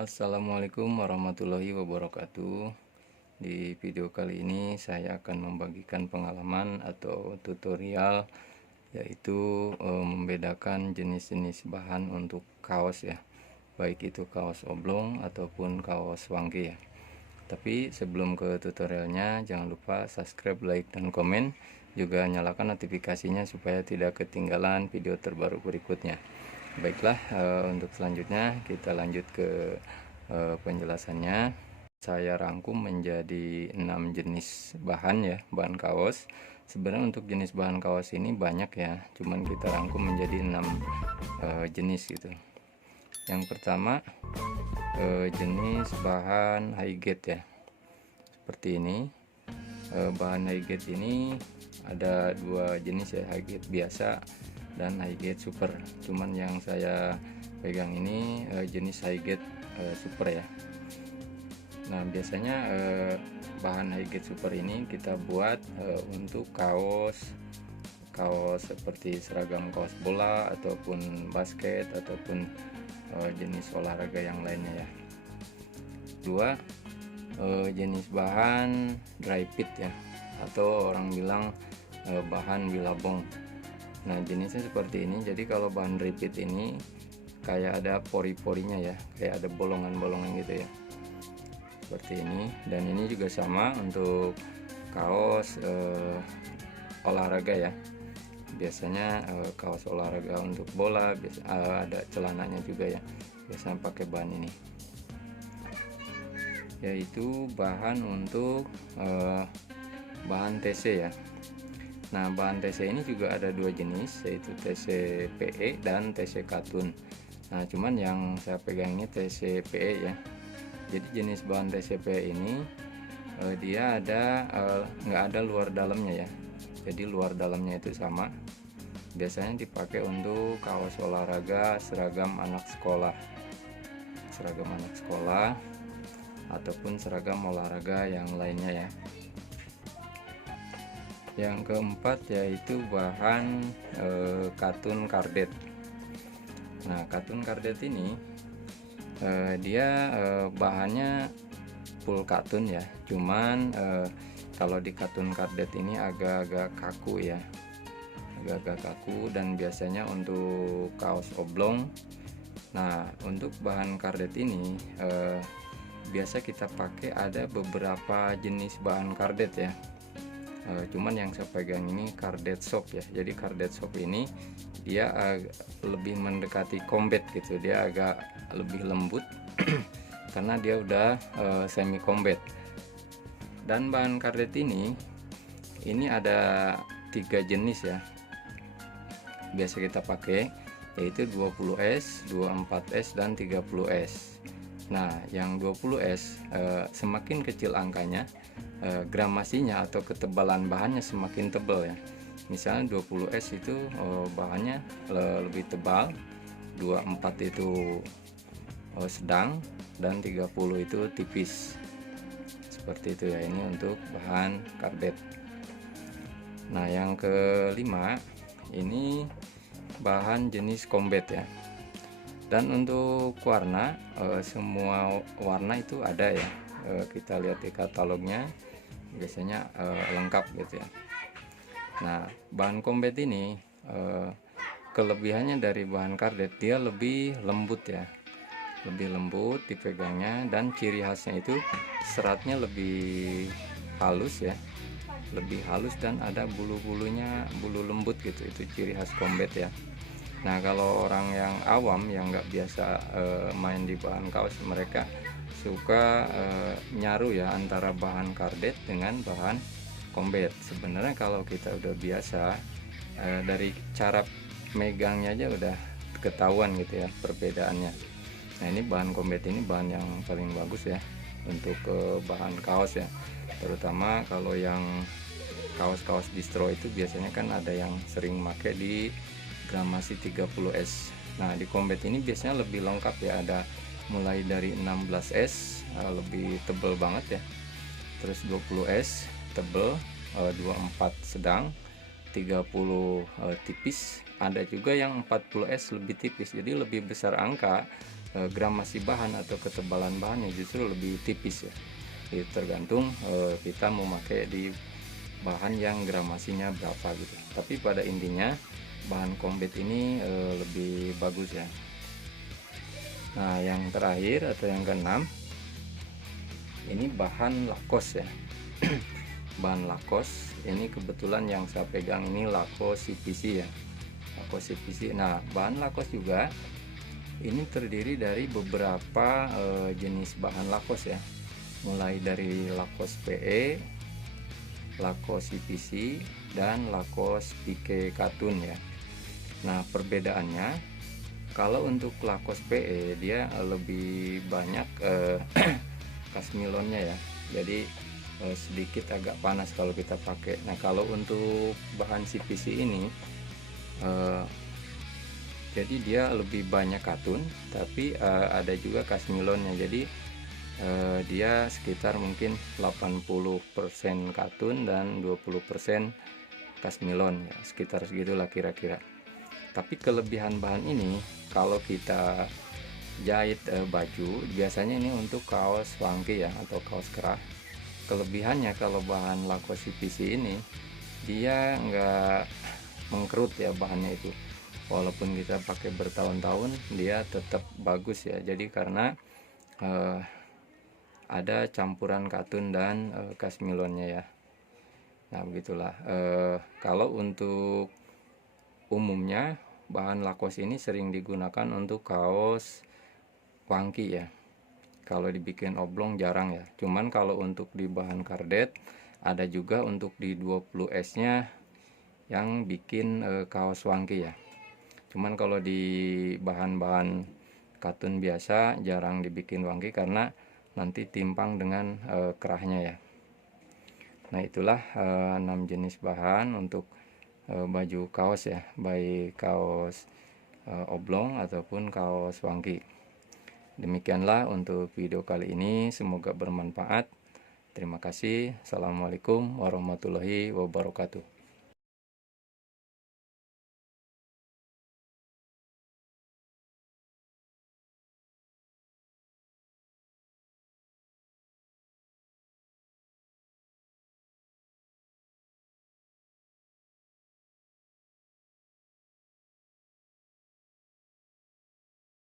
Assalamualaikum warahmatullahi wabarakatuh. Di video kali ini saya akan membagikan pengalaman atau tutorial, yaitu membedakan jenis-jenis bahan untuk kaos ya, baik itu kaos oblong ataupun kaos wangke ya. Tapi sebelum ke tutorialnya, jangan lupa subscribe, like, dan komen, juga nyalakan notifikasinya supaya tidak ketinggalan video terbaru berikutnya. Baiklah, untuk selanjutnya kita lanjut ke penjelasannya. Saya rangkum menjadi 6 jenis bahan ya, bahan kaos. Sebenarnya untuk jenis bahan kaos ini banyak ya, cuman kita rangkum menjadi 6 jenis gitu. Yang pertama, jenis bahan high gate ya, seperti ini. Bahan high gate ini ada dua jenis ya, high gate biasa dan high gate super. Cuman yang saya pegang ini jenis high gate super ya. Nah, biasanya bahan high gate super ini kita buat untuk kaos seperti seragam kaos bola ataupun basket ataupun jenis olahraga yang lainnya ya. Dua, jenis bahan dry fit ya, atau orang bilang bahan bilabong. Nah, jenisnya seperti ini. Jadi kalau bahan dry fit ini kayak ada pori-porinya ya, kayak ada bolongan-bolongan gitu ya, seperti ini. Dan ini juga sama untuk kaos olahraga ya. Biasanya kaos olahraga untuk bola biasa ada celananya juga ya, biasanya pakai bahan ini, yaitu bahan untuk bahan TC ya. Nah, bahan TC ini juga ada dua jenis, yaitu TC PE dan TC katun. Nah, cuman yang saya pegang ini TC PE ya. Jadi jenis bahan TC PE ini dia ada nggak ada luar dalamnya ya. Jadi luar dalamnya itu sama. Biasanya dipakai untuk kaos olahraga, seragam anak sekolah ataupun seragam olahraga yang lainnya ya. Yang keempat yaitu bahan katun kardet. Nah, katun kardet ini dia bahannya full katun ya, cuman kalau di katun kardet ini agak-agak kaku ya, agak-agak kaku, dan biasanya untuk kaos oblong. Nah, untuk bahan kardet ini biasa kita pakai ada beberapa jenis bahan kardet ya. Cuman yang saya pegang ini kardet soft ya. Jadi kardet soft ini dia lebih mendekati combat gitu, dia agak lebih lembut karena dia udah semi combat. Dan bahan kardet ini ada 3 jenis ya, biasa kita pakai, yaitu 20S, 24S, dan 30S. Nah, yang 20S semakin kecil angkanya, gramasinya atau ketebalan bahannya semakin tebal ya. Misalnya 20S itu bahannya lebih tebal, 24 itu sedang, dan 30 itu tipis. Seperti itu ya, ini untuk bahan kardet. Nah, yang kelima ini bahan jenis combat ya. Dan untuk warna, semua warna itu ada ya. Kita lihat di katalognya, biasanya lengkap gitu ya. Nah, bahan combat ini kelebihannya dari bahan kardet, dia lebih lembut ya, lebih lembut dipegangnya, dan ciri khasnya itu seratnya lebih halus ya, lebih halus, dan ada bulu-bulunya, bulu lembut gitu. Itu ciri khas combat ya. Nah, kalau orang yang awam yang nggak biasa main di bahan kaos, mereka suka nyaru ya antara bahan kardet dengan bahan combat. Sebenarnya kalau kita udah biasa, dari cara megangnya aja udah ketahuan gitu ya perbedaannya. Nah, ini bahan combat ini bahan yang paling bagus ya untuk bahan kaos ya, terutama kalau yang kaos-kaos distro itu biasanya kan ada yang sering make di gramasi 30S. Nah, di combat ini biasanya lebih lengkap ya, ada mulai dari 16S lebih tebel banget ya, terus 20S tebel, 24 sedang, 30 tipis, ada juga yang 40S lebih tipis. Jadi lebih besar angka gramasi bahan atau ketebalan bahannya justru lebih tipis ya. Itu tergantung kita mau pakai di bahan yang gramasinya berapa gitu. Tapi pada intinya bahan combat ini lebih bagus ya. Nah, yang terakhir atau yang keenam, ini bahan lakos ya. Bahan lakos ini kebetulan yang saya pegang ini lakos CPC ya. Lakos CPC. Nah, bahan lakos juga ini terdiri dari beberapa jenis bahan lakos ya. Mulai dari lakos PE, lakos CPC, dan lakos PK katun ya. Nah, perbedaannya kalau untuk lakos PE dia lebih banyak kasmilonnya ya. Jadi sedikit agak panas kalau kita pakai. Nah, kalau untuk bahan CPC ini jadi dia lebih banyak katun, tapi ada juga kasmilonnya. Jadi dia sekitar mungkin 80% katun dan 20% kasmilon ya, sekitar segitulah kira-kira. Tapi kelebihan bahan ini kalau kita jahit baju, biasanya ini untuk kaos funky ya atau kaos kerah. Kelebihannya kalau bahan lakos CPC ini dia nggak mengkerut ya bahannya itu, walaupun kita pakai bertahun-tahun dia tetap bagus ya. Jadi karena ada campuran katun dan kasmilonnya ya. Nah, begitulah. Kalau untuk umumnya bahan lakos ini sering digunakan untuk kaos funky ya. Kalau dibikin oblong jarang ya. Cuman kalau untuk di bahan kardet ada juga untuk di 20S nya yang bikin kaos funky ya. Cuman kalau di bahan-bahan katun biasa jarang dibikin funky karena nanti timpang dengan kerahnya ya. Nah, itulah 6 jenis bahan untuk baju kaos ya, baik kaos oblong ataupun kaos funky. Demikianlah untuk video kali ini, semoga bermanfaat. Terima kasih. Assalamualaikum warahmatullahi wabarakatuh.